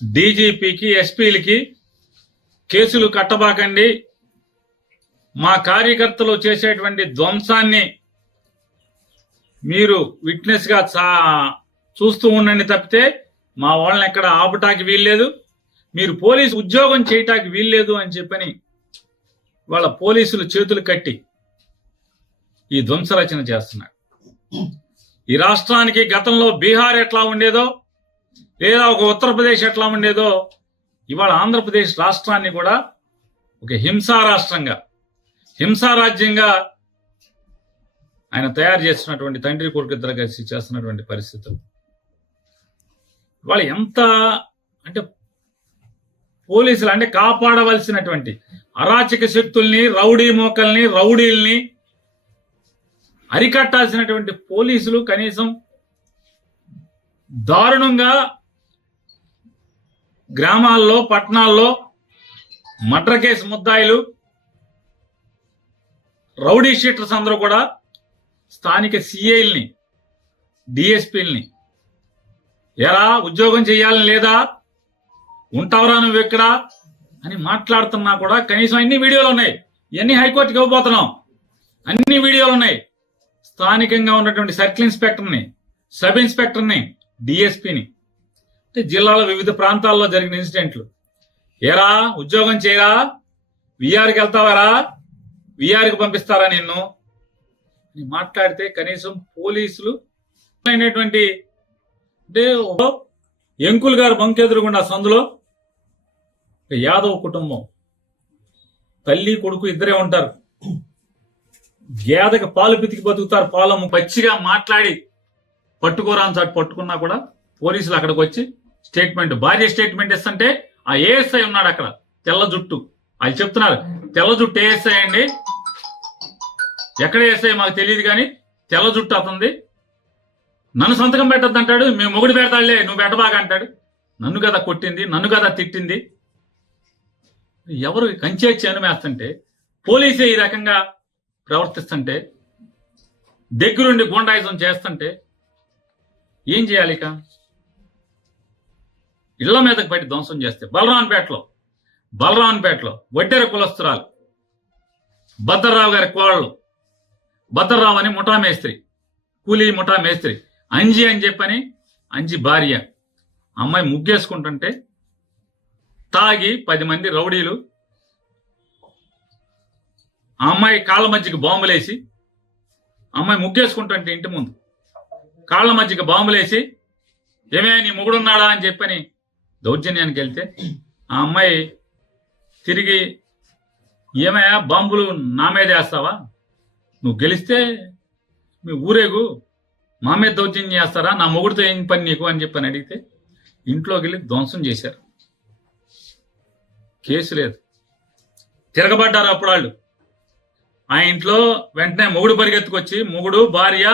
డీజీపీకి ఎస్పీలకి కేసులు కట్టబాకండి, మా కార్యకర్తలు చేసేటువంటి ధ్వంసాన్ని మీరు విట్నెస్ గా చూస్తూ ఉండండి తప్పితే మా వాళ్ళని ఎక్కడ ఆపటానికి వీల్లేదు, మీరు పోలీసు ఉద్యోగం చేయటానికి వీల్లేదు అని చెప్పని వాళ్ళ పోలీసులు చేతులు కట్టి ఈ ధ్వంసరచన చేస్తున్నారు. ఈ రాష్ట్రానికి గతంలో బీహార్ ఎట్లా ఉండేదో లేదా ఒక ఉత్తరప్రదేశ్ ఎట్లా ఉండేదో ఇవాళ ఆంధ్రప్రదేశ్ రాష్ట్రాన్ని కూడా ఒక హింసా రాష్ట్రంగా, హింసా రాజ్యంగా ఆయన తయారు చేస్తున్నటువంటి తండ్రి కొడుకు ఇద్దరు కలిసి చేస్తున్నటువంటి పరిస్థితులు వాళ్ళు ఎంత అంటే పోలీసులు అంటే కాపాడవలసినటువంటి అరాచక శక్తుల్ని, రౌడీ మోకల్ని, రౌడీల్ని అరికట్టాల్సినటువంటి పోలీసులు కనీసం దారుణంగా గ్రామాల్లో, పట్టణాల్లో మర్డర్ కేసు ముద్దాయిలు, రౌడీ షీటర్స్ అందరూ కూడా స్థానిక సిఐల్ని, డిఎస్పీల్ని ఎరా ఉద్యోగం చేయాలని లేదా, ఉంటావరా నువ్వు ఎక్కడ అని మాట్లాడుతున్నా కూడా కనీసం అన్ని వీడియోలు ఉన్నాయి. ఇవన్నీ హైకోర్టుకి ఇవ్వబోతున్నాం, అన్ని వీడియోలు ఉన్నాయి. స్థానికంగా ఉన్నటువంటి సర్కిల్ ఇన్స్పెక్టర్ని, సబ్ ఇన్స్పెక్టర్ని, డిఎస్పీని, అంటే జిల్లాలో వివిధ ప్రాంతాల్లో జరిగిన ఇన్సిడెంట్లు, ఏరా ఉద్యోగం చేయరా, విఆర్కి వెళ్తావారా, విఆర్కి పంపిస్తారా నిన్ను మాట్లాడితే కనీసం పోలీసులు అయినటువంటి అంటే ఎంకుల్ గారు బంకెదురుగుండా సందులో యాదవ్ కుటుంబం తల్లి కొడుకు ఇద్దరే ఉంటారు. గేదకి పాలు పితికి బతుకుతారు, పాలము పచ్చిగా మాట్లాడి పట్టుకోరాని చాటు పట్టుకున్నా కూడా పోలీసులు అక్కడికి వచ్చి స్టేట్మెంట్, భార్య స్టేట్మెంట్ ఇస్తుంటే ఆ ఏఎస్ఐ ఉన్నాడు అక్కడ తెల్ల జుట్టు, అది చెప్తున్నారు తెల్ల జుట్టు ఏఎస్ఐ అండి, ఎక్కడ ఏఎస్ఐ మాకు తెలియదు కానీ తెల్ల జుట్టు అతంది, నన్ను సంతకం పెట్టద్దు అంటాడు, మేము మొగుడు పెడతాడులే నువ్వు పెట్టబాగా అంటాడు. నన్ను కదా కొట్టింది, నన్ను కదా తిట్టింది. ఎవరు కంచే చేనుమేస్తుంటే పోలీసే ఈ రకంగా ప్రవర్తిస్తుంటే, దగ్గరుండి గూండాయిజం చేస్తుంటే ఏం చేయాలి? ఇక ఇళ్ల మీదకి బయట ధ్వంసం చేస్తే బలరాన్పేటలో వడ్డెర కులస్తురాలు భద్రరావు గారి కోడలు, భద్రరావు అని ముఠా మేస్త్రి, కూలీ ముఠా మేస్త్రి అంజి అని చెప్పని, అంజి భార్య అమ్మాయి ముగ్గేసుకుంటుంటే తాగి 10 మంది రౌడీలు ఆ అమ్మాయి కాళ్ళ మధ్యకి బాంబులేసి, అమ్మాయి ముగ్గేసుకుంటుంటే ఇంటి ముందు కాళ్ళ మధ్యకి బాంబులేసి ఏమే నీ మొగుడున్నాడా అని చెప్పని దౌర్జన్యానికి వెళ్తే ఆ అమ్మాయి తిరిగి ఏమయ్యా బాంబులు నా మీద వేస్తావా, నువ్వు గెలిస్తే మీ ఊరేగు మా మీద దౌర్జన్యం చేస్తారా, నా మొగుడితో ఏం పని నీకు అని చెప్పని అడిగితే ఇంట్లోకి వెళ్ళి ధ్వంసం చేశారు. కేసు లేదు, తిరగబడ్డారు అప్పుడు వాళ్ళు. ఆ ఇంట్లో వెంటనే మొగుడు పరిగెత్తుకొచ్చి, మొగుడు భార్య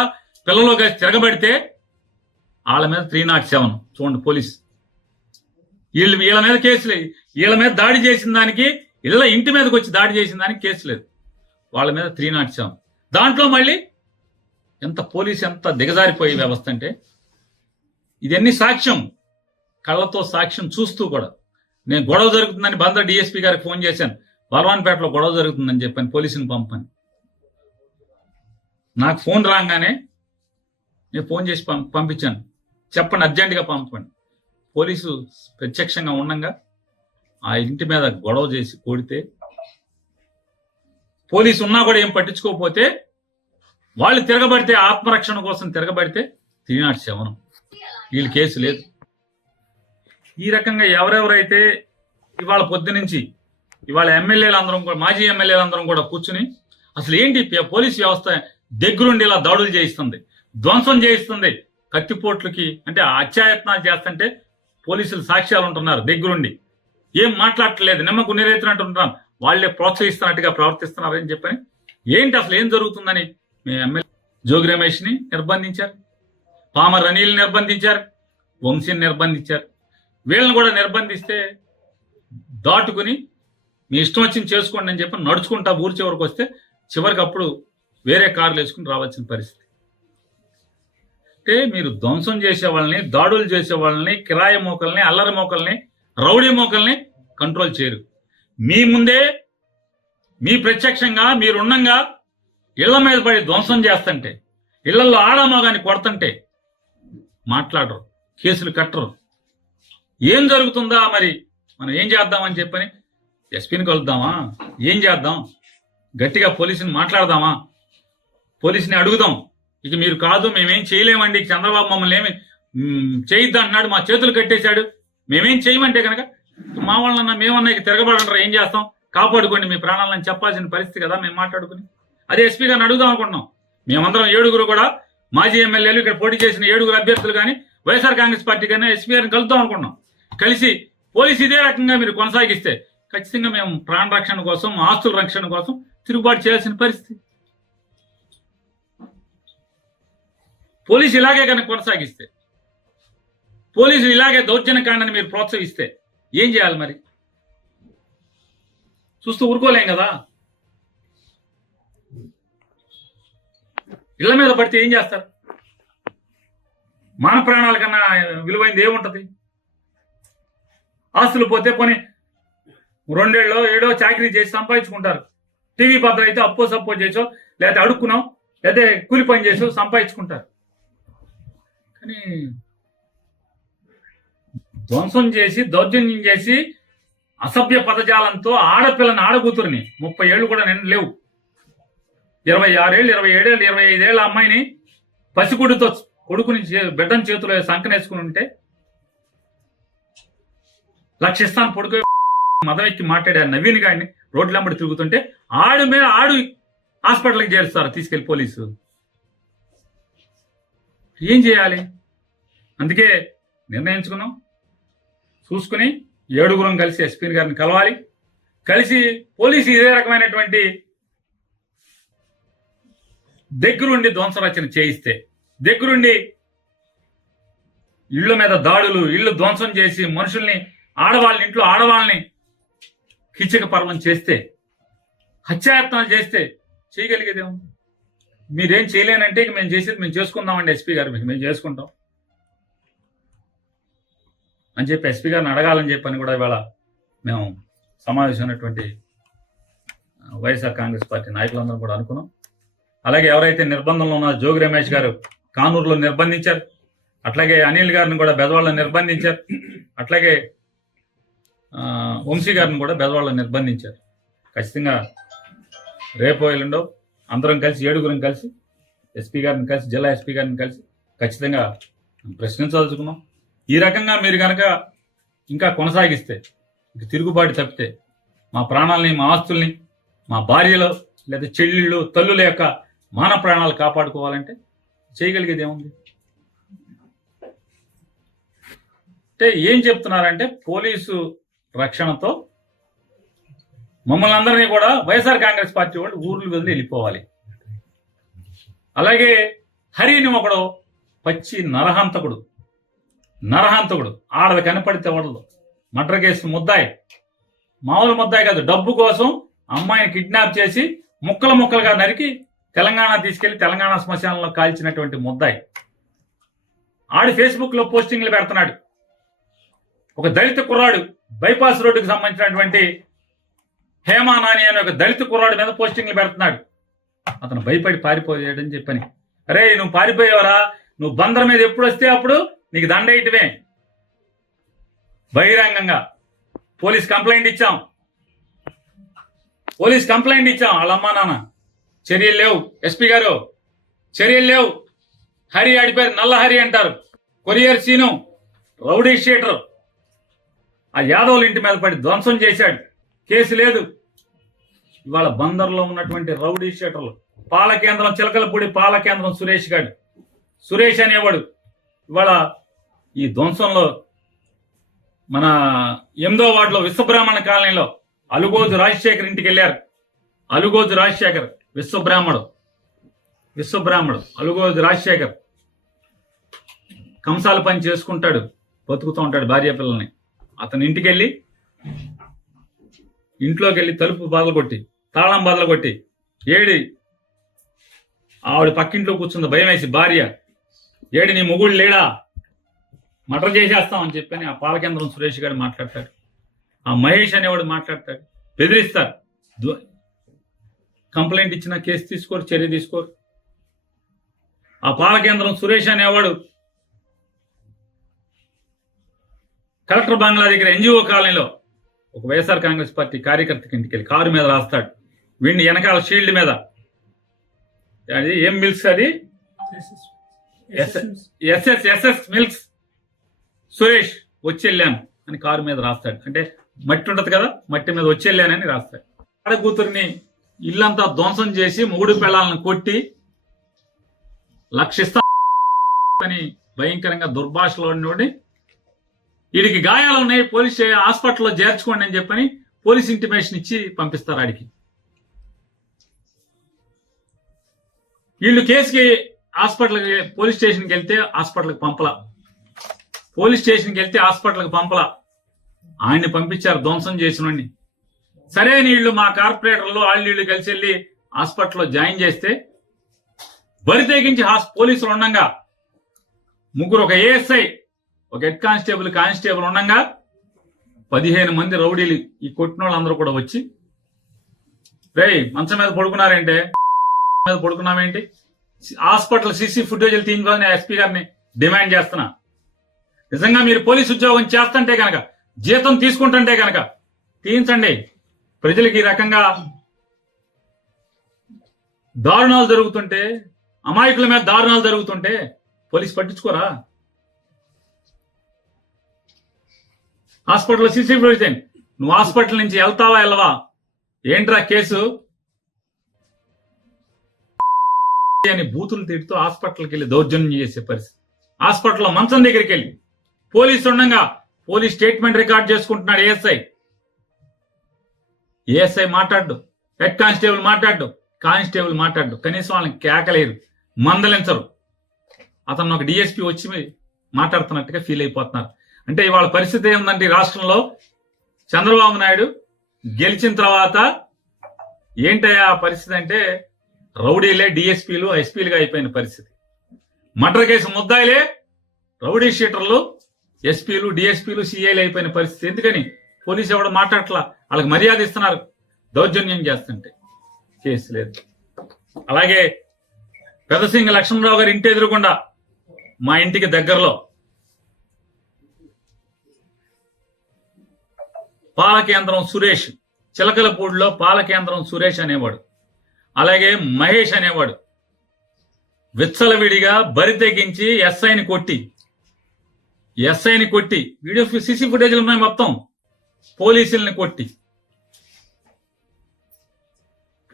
పిల్లలు కలిసి తిరగబడితే వాళ్ళ మీద 307 చూడండి పోలీస్, వీళ్ళ మీద కేసు లేదు. వీళ్ళ మీద దాడి చేసిన దానికి, ఇంటి మీదకి వచ్చి దాడి చేసిన దానికి కేసు లేదు, వాళ్ళ మీద 307. దాంట్లో మళ్ళీ ఎంత పోలీసు ఎంత దిగజారిపోయే వ్యవస్థ అంటే, ఇదన్నీ సాక్ష్యం, కళ్ళతో సాక్ష్యం చూస్తూ కూడా. నేను గొడవ జరుగుతుందని బందర్ డిఎస్పీ గారికి ఫోన్ చేశాను, బలవాన్పేటలో గొడవ జరుగుతుందని చెప్పాను, పోలీసుని పంపని. నాకు ఫోన్ రాగానే నేను ఫోన్ చేసి పంపించాను, చెప్పండి అర్జెంటుగా పంపండి. పోలీసు ప్రత్యక్షంగా ఉండగా ఆ ఇంటి మీద గొడవ చేసి కొడితే, పోలీసు ఉన్నా కూడా ఏం పట్టించుకోకపోతే, వాళ్ళు తిరగబడితే ఆత్మరక్షణ కోసం తిరగబడితే 307, వీళ్ళు కేసు లేదు. ఈ రకంగా ఎవరెవరైతే ఇవాళ పొద్దునుంచి ఇవాళ ఎమ్మెల్యేలందరం కూడా, మాజీ ఎమ్మెల్యేలందరం కూడా కూర్చుని అసలు ఏంటి పోలీసు వ్యవస్థ దగ్గరుండి ఇలా దాడులు చేయిస్తుంది, ధ్వంసం చేయిస్తుంది, కత్తిపోట్లకి అంటే అత్యాయత్నాలు చేస్తుంటే పోలీసులు సాక్ష్యాలు ఉంటున్నారు దగ్గరుండి, ఏం మాట్లాడట్లేదు, నిమ్మకు నీరెత్తినట్టుంటున్నారు, వాళ్లే ప్రోత్సహిస్తున్నట్టుగా ప్రవర్తిస్తున్నారని చెప్పని ఏంటి అసలు ఏం జరుగుతుందని మీ ఎమ్మెల్యే జోగి రమేష్ ని నిర్బంధించారు, పామర్ అనిల్ నిర్బంధించారు, వంశీని నిర్బంధించారు. వీళ్ళని కూడా నిర్బంధిస్తే దాటుకుని మీ ఇష్టం వచ్చింది చేసుకోండి అని చెప్పి నడుచుకుంటా ఊరి చివరికి వస్తే చివరికి అప్పుడు వేరే కార్లు వేసుకుని రావాల్సిన పరిస్థితి. అంటే మీరు ధ్వంసం చేసే వాళ్ళని, దాడులు చేసే వాళ్ళని, కిరాయి మోకల్ని, అల్లరి మోకల్ని రౌడీ మోకల్ని కంట్రోల్ చేయరు. మీ ముందే మీ ప్రత్యక్షంగా మీరున్నంగా ఇళ్ల మీద పడి ధ్వంసం చేస్తుంటే, ఇళ్లలో ఆడమగాని కొడుతుంటే మాట్లాడరు, కేసులు కట్టరు. ఏం జరుగుతుందా మరి, మనం ఏం చేద్దామని చెప్పని ఎస్పీని కలుద్దామా, ఏం చేద్దాం, గట్టిగా పోలీసుని మాట్లాడదామా, పోలీసుని అడుగుదాం, ఇక మీరు కాదు మేమేం చేయలేమండి, చంద్రబాబు మమ్మల్ని ఏమి చేయొద్దు అంటున్నాడు, మా చేతులు కట్టేశాడు, మేమేం చేయమంటే కనుక మా వాళ్ళన్నా మేమన్నా ఇక తిరగబడంటారా, ఏం చేస్తాం, కాపాడుకోండి మీ ప్రాణాలను చెప్పాల్సిన పరిస్థితి కదా మేము మాట్లాడుకుని. అదే ఎస్పీ గారిని అడుగుదాం అనుకుంటున్నాం. మేమందరం 7 కూడా మాజీ ఎమ్మెల్యేలు, ఇక్కడ పోటీ చేసిన 7 అభ్యర్థులు కానీ వైఎస్ఆర్ కాంగ్రెస్ పార్టీ కానీ ఎస్పీ గారిని కలుద్దాం అనుకున్నాం. కలిసి పోలీసు ఇదే రకంగా మీరు కొనసాగిస్తే ఖచ్చితంగా మేము ప్రాణ రక్షణ కోసం, ఆస్తుల రక్షణ కోసం తిరుగుబాటు చేయాల్సిన పరిస్థితి. పోలీసు ఇలాగే కనుక కొనసాగిస్తే, పోలీసులు ఇలాగే దౌర్జన్యకాండని మీరు ప్రోత్సహిస్తే ఏం చేయాలి మరి? చూస్తూ ఊరుకోలేం కదా. ఇళ్ల మీద పడితే ఏం చేస్తారు? మాన ప్రాణాల కన్నా విలువైంది ఏముంటది? ఆస్తులు పోతే పోనీ 2 ఏళ్ళో 7 చాకరీ చేసి సంపాదించుకుంటారు. టీవీ పాత్ర అయితే అప్పో సప్పో చేసో, లేకపోతే అడుక్కున్నాం, లేకపోతే కూలి పని చేసో సంపాదించుకుంటారు. కానీ ధ్వంసం చేసి, దౌర్జన్యం చేసి, అసభ్య పదజాలంతో ఆడపిల్లని, ఆడకూతురిని 30 ఏళ్ళు కూడా నేను లేవు, 26 ఏళ్ళు, 27 ఏళ్ళు, 25 ఏళ్ళ అమ్మాయిని పసిగుడితో కొడుకుని బిడ్డని చేతిలో సంకనేసుకుని ఉంటే లక్షిస్తాను పొడుకు మదం ఎక్కి మాట్లాడారు నవీన్ గారిని రోడ్లమ్మడి తిరుగుతుంటే ఆడు హాస్పిటల్కి చేరుస్తారు తీసుకెళ్లి పోలీసు. ఏం చేయాలి? అందుకే నిర్ణయించుకున్నాం, చూసుకుని 7 కలిసి ఎస్పీ గారిని కలవాలి. కలిసి పోలీసు ఇదే రకమైనటువంటి దగ్గరుండి ధ్వంసరచన చేయిస్తే, దగ్గరుండి ఇళ్ల మీద దాడులు, ఇళ్లు ధ్వంసం చేసి మనుషుల్ని, ఆడవాళ్ళని, ఇంట్లో ఆడవాళ్ళని కిచక పర్వం చేస్తే, హత్యాయత్నాలు చేస్తే చేయగలిగేదేమో. మీరేం చేయలేనంటే ఇక మేము చేసేది మేము చేసుకుందామండి ఎస్పీ గారు, మేము చేసుకుంటాం అని చెప్పి ఎస్పీ గారిని అడగాలని చెప్పని కూడా ఇవాళ మేము సమావేశమైనటువంటి వైఎస్ఆర్ కాంగ్రెస్ పార్టీ నాయకులందరూ కూడా అనుకున్నాం. అలాగే ఎవరైతే నిర్బంధంలో ఉన్నారో జోగి రమేష్ గారు కానూరులో నిర్బంధించారు, అట్లాగే అనిల్ గారిని కూడా బెజవాడలో నిర్బంధించారు, అట్లాగే వంశీ గారిని కూడా బెజవాడలో నిర్బంధించారు. ఖచ్చితంగా రేపో ఎల్లుండో అందరం కలిసి 7 కలిసి ఎస్పీ గారిని కలిసి, జిల్లా ఎస్పీ గారిని కలిసి ఖచ్చితంగా ప్రశ్నించదలుచుకున్నాం. ఈ రకంగా మీరు కనుక ఇంకా కొనసాగిస్తే, ఇంక తిరుగుబాటు తప్పితే, మా ప్రాణాలని, మా ఆస్తుల్ని, మా భార్యలు లేదా చెల్లెళ్ళు, తల్లుల యొక్క మాన ప్రాణాలు కాపాడుకోవాలంటే చేయగలిగేది ఏముంది? అంటే ఏం చెప్తున్నారంటే పోలీసు రక్షణతో మమ్మల్ని అందరినీ కూడా వైఎస్ఆర్ కాంగ్రెస్ పార్టీ వాళ్ళు ఊర్లు వదిలి వెళ్ళిపోవాలి. అలాగే హరిని ఒకడు పచ్చి నరహంతకుడు, ఆడది కనపడితే వడదు, మర్డర్ కేసు ముద్దాయి, మామూలు ముద్దాయి కాదు, డబ్బు కోసం అమ్మాయిని కిడ్నాప్ చేసి ముక్కలుగా నరికి తెలంగాణ తీసుకెళ్లి తెలంగాణ శ్మశానంలో కాల్చినటువంటి ముద్దాయి. ఆడి ఫేస్బుక్ లో పోస్టింగ్లు పెడుతున్నాడు. ఒక దళిత కుర్రాడు, బైపాస్ రోడ్డుకు సంబంధించినటువంటి హేమా నాని అనే ఒక దళిత కుర్రాడు మీద పోస్టింగ్లు పెడుతున్నాడు. అతను భయపడి పారిపోయాడని చెప్పని, అరే నువ్వు పారిపోయావరా, నువ్వు బందర్ మీద ఎప్పుడు వస్తే అప్పుడు నీకు దండేయటమే. బహిరంగంగా పోలీస్ కంప్లైంట్ ఇచ్చాం, వాళ్ళ అమ్మా నాన్న చర్యలు లేవు. ఎస్పీ గారు చర్యలు లేవు. హరి ఆడిపోయారు, నల్ల హరి అంటారు, కొరియర్ సీను, రౌడీ షీటర్, ఆ యాదవుల ఇంటి మీద పడి ధ్వంసం చేశాడు, కేసు లేదు. ఇవాళ బందర్లో ఉన్నటువంటి రౌడీ షీటర్లు, పాలకేంద్రం చిలకలపూడి పాలకేంద్రం సురేష్ అనేవాడు ఇవాళ ఈ ధ్వంసంలో మన 8వ వార్డులో విశ్వబ్రాహ్మణ కాలనీలో అలుగోజు రాజశేఖర్ ఇంటికి వెళ్ళారు. అలుగోజు రాజశేఖర్ విశ్వబ్రాహ్మడు అలుగోజు రాజశేఖర్ కంసాల పని చేసుకుంటాడు, బతుకుతూ ఉంటాడు భార్య పిల్లల్ని. అతని ఇంట్లోకి వెళ్ళి తలుపు బదలగొట్టి, తాళం బదలగొట్టి, ఆవిడ పక్కింట్లో కూర్చుంది భయం వేసి భార్య, నీ మొగుడు లేడా, మర్డర్ చేసేస్తామని చెప్పని ఆ పాలకేంద్రం సురేష్ గారు మాట్లాడతాడు, ఆ మహేష్ అనేవాడు మాట్లాడతాడు, బెదిరిస్తారు. కంప్లైంట్ ఇచ్చిన కేసు తీసుకోరు, చర్య తీసుకోరు. ఆ పాలకేంద్రం సురేష్ అనేవాడు కలెక్టర్ బంగ్లా దగ్గర ఎన్జిఓ కాలనీలో ఒక వైఎస్ఆర్ కాంగ్రెస్ పార్టీ కార్యకర్తకి ఇంటికి వెళ్ళి కారు మీద రాస్తాడు, వీడిని వెనకాల షీల్డ్ మీద అది ఏం మిల్క్స్, అది ఎస్ఎస్ మిల్క్స్ సురేష్ వచ్చెళ్ళాను అని కారు మీద రాస్తాడు. అంటే మట్టి ఉంటది కదా, మట్టి మీద వచ్చెళ్ళానని రాస్తాడు. ఆడ కూతురిని ఇల్లంతా ధ్వంసం చేసి మొగుడు పిల్లలను కొట్టి లక్షిస్తా అని భయంకరంగా దుర్భాషలో ఉన్నోడి వీడికి గాయాలు ఉన్నాయి, పోలీస్ హాస్పిటల్లో చేర్చుకోండి అని చెప్పని పోలీస్ ఇంటిమేషన్ ఇచ్చి పంపిస్తారు ఆడికి. వీళ్ళు కేసుకి హాస్పిటల్కి పోలీస్ స్టేషన్కి వెళ్తే హాస్పిటల్కి పంపలా, పోలీస్ స్టేషన్కి వెళ్తే హాస్పిటల్కి పంపలా, ఆయన్ని పంపించారు ధ్వంసం చేసినోడిని. సరే నీళ్లు మా కార్పొరేటర్లు వాళ్ళు కలిసి వెళ్ళి హాస్పిటల్లో జాయిన్ చేస్తే బరి తెగించి పోలీసులు ఉండగా ముగ్గురు, ఒక ఏఎస్ఐ, ఒక హెడ్ కానిస్టేబుల్ ఉండగా 15 మంది రౌడీలు ఈ కొట్టిన వాళ్ళందరూ కూడా వచ్చి, రేయ్ మంచం మీద పడుకున్నారేంటే, మీద పడుకున్నామేంటి, హాస్పిటల్ సీసీ ఫుటేజీలు తీయించుకోవాలని ఎస్పీ గారిని డిమాండ్ చేస్తున్నా. నిజంగా మీరు పోలీసు ఉద్యోగం చేస్తుంటే కనుక, జీతం తీసుకుంటుంటే కనుక తీయించండి. ప్రజలకు ఈ రకంగా దారుణాలు జరుగుతుంటే, అమాయకుల మీద దారుణాలు జరుగుతుంటే పోలీసు పట్టించుకోరా? హాస్పిటల్లో సీసీ ఫుటేజ్, నువ్వు హాస్పిటల్ నుంచి వెళ్తావా వెళ్ళవా, ఏంట్రా కేసు అని బూతులు తిడుతూ హాస్పిటల్కి వెళ్ళి దౌర్జన్యం చేసే పరిస్థితి. హాస్పిటల్లో మంచం దగ్గరికి వెళ్ళి పోలీసు ఉండగా పోలీస్ స్టేట్మెంట్ రికార్డ్ చేసుకుంటున్నాడు ఏఎస్ఐ మాట్లాడు, హెడ్ కానిస్టేబుల్ మాట్లాడు, కనీసం వాళ్ళని కేకలేరు, మందలించరు. అతను ఒక డిఎస్పీ వచ్చి మాట్లాడుతున్నట్టుగా ఫీల్ అయిపోతున్నారు. అంటే ఇవాళ పరిస్థితి ఏముందంటే రాష్ట్రంలో చంద్రబాబు నాయుడు గెలిచిన తర్వాత ఏంటయ్యా పరిస్థితి అంటే రౌడీలే డిఎస్పీలు ఎస్పీలుగా అయిపోయిన పరిస్థితి. మర్డర్ కేసు ముద్దాయిలే రౌడీ షీటర్లు ఎస్పీలు డిఎస్పీలు సిఐలు అయిపోయిన పరిస్థితి. ఎందుకని పోలీసు ఎవడు మాట్లాడట్లా, వాళ్ళకి మర్యాద ఇస్తున్నారు, దౌర్జన్యం చేస్తుంటే కేసు లేదు. అలాగే పెదసింగ లక్ష్మణరావు గారి ఇంటి ఎదురుకుండా మా ఇంటికి దగ్గరలో పాలకేంద్రం సురేష్, చిలకలపూడిలో పాలకేంద్రం సురేష్ అనేవాడు, అలాగే మహేష్ అనేవాడు విచ్చలవిడిగా బరి తెగించి ఎస్ఐని కొట్టి వీడియో సీసీ ఫుటేజ్లు ఉన్నాయి మొత్తం, పోలీసుల్ని కొట్టి,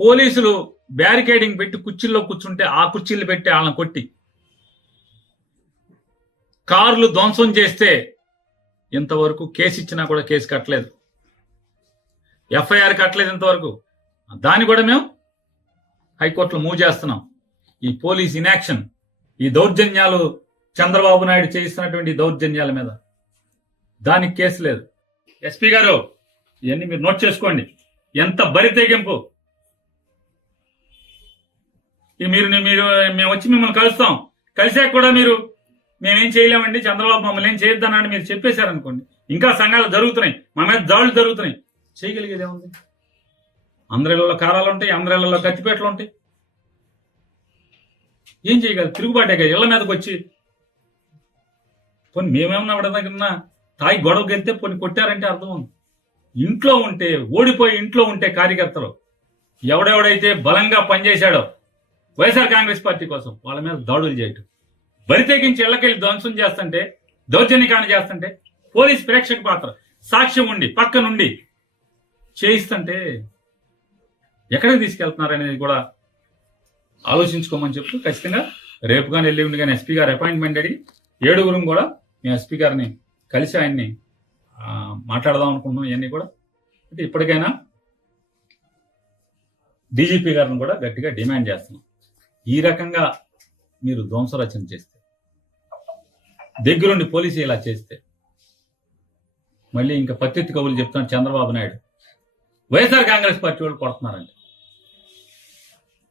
పోలీసులు బ్యారికేడింగ్ పెట్టి కుర్చీల్లో కూర్చుంటే ఆ కుర్చీలు పెట్టి వాళ్ళని కొట్టి, కార్లు ధ్వంసం చేస్తే ఇంతవరకు కేసు ఇచ్చినా కూడా కేసు కట్టలేదు, ఎఫ్ఐఆర్ కట్టలేదు ఇంతవరకు. దాన్ని కూడా మేము హైకోర్టులో మూవ్ చేస్తున్నాం. ఈ పోలీస్ ఇన్యాక్షన్, ఈ దౌర్జన్యాలు, చంద్రబాబు నాయుడు చేయిస్తున్నటువంటి దౌర్జన్యాల మీద దానికి కేసు లేదు. ఎస్పీ గారు ఇవన్నీ మీరు నోట్ చేసుకోండి. ఎంత బరి తెగింపు! మీరు మేము వచ్చి మిమ్మల్ని కలుస్తాం, కలిసాక కూడా మీరు మేమేం చేయలేమండి, చంద్రబాబు మమ్మల్ని ఏం చేయొద్దన్నాడు మీరు చెప్పేశారనుకోండి, ఇంకా సంఘాలు జరుగుతున్నాయి, మా మీద దాడులు జరుగుతున్నాయి, చేయగలిగేది ఏముంది? అందరిళ్లలో కారాలు ఉంటాయి, అందరిళ్లలో కత్తిపేటలు ఉంటాయి, ఏం చేయగలరు? తిరుగుబాటే కదా ఇళ్ల మీదకి వచ్చి. పోనీ మేమేమన్నా ఎవడ దగ్గర తాగి గొడవకి వెళ్తే పోనీ కొట్టారంటే అర్థం ఉంది. ఇంట్లో ఉంటే, ఓడిపోయి ఇంట్లో ఉంటే కార్యకర్తలు ఎవడెవడైతే బలంగా పనిచేశాడో వైఎస్ఆర్ కాంగ్రెస్ పార్టీ కోసం వాళ్ళ మీద దాడులు చేయటం, బరి తెగించి ఇళ్లకెళ్ళి ధ్వంసం చేస్తుంటే, దౌర్జన్యకాండ చేస్తుంటే, పోలీస్ ప్రేక్షక పాత్ర, సాక్ష్యం ఉండి పక్క నుండి చేయిస్తుంటే ఎక్కడికి తీసుకెళ్తున్నారనేది కూడా ఆలోచించుకోమని చెప్తూ ఖచ్చితంగా రేపు కానీ ఎల్లుండి కానీ ఎస్పీ గారు అపాయింట్మెంట్ అడిగి 7 కూడా మేము ఎస్పీ గారిని కలిసి ఆయన్ని మాట్లాడదాం అనుకుంటున్నాం. ఇవన్నీ కూడా అంటే ఇప్పటికైనా డీజీపీ గారిని కూడా గట్టిగా డిమాండ్ చేస్తున్నాం. ఈ రకంగా మీరు ధ్వంసరచన చేస్తే, దగ్గరుండి పోలీసు ఇలా చేస్తే, మళ్ళీ ఇంకా పత్తిత్తి కబుర్లు చెప్తాను చంద్రబాబు నాయుడు వైఎస్ఆర్ కాంగ్రెస్ పార్టీ వాళ్ళు కొడుతున్నారండి.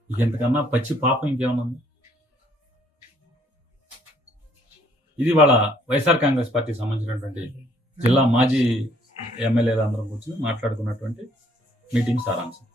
ఇంతకన్నా పచ్చి పాపం ఇంకేమన్నా ఉంది? ఇది వాళ్ళ వైఎస్ఆర్ కాంగ్రెస్ పార్టీకి సంబంధించినటువంటి జిల్లా మాజీ ఎమ్మెల్యేలు అందరం కూర్చొని మాట్లాడుకున్నటువంటి మీటింగ్ సారాంశం.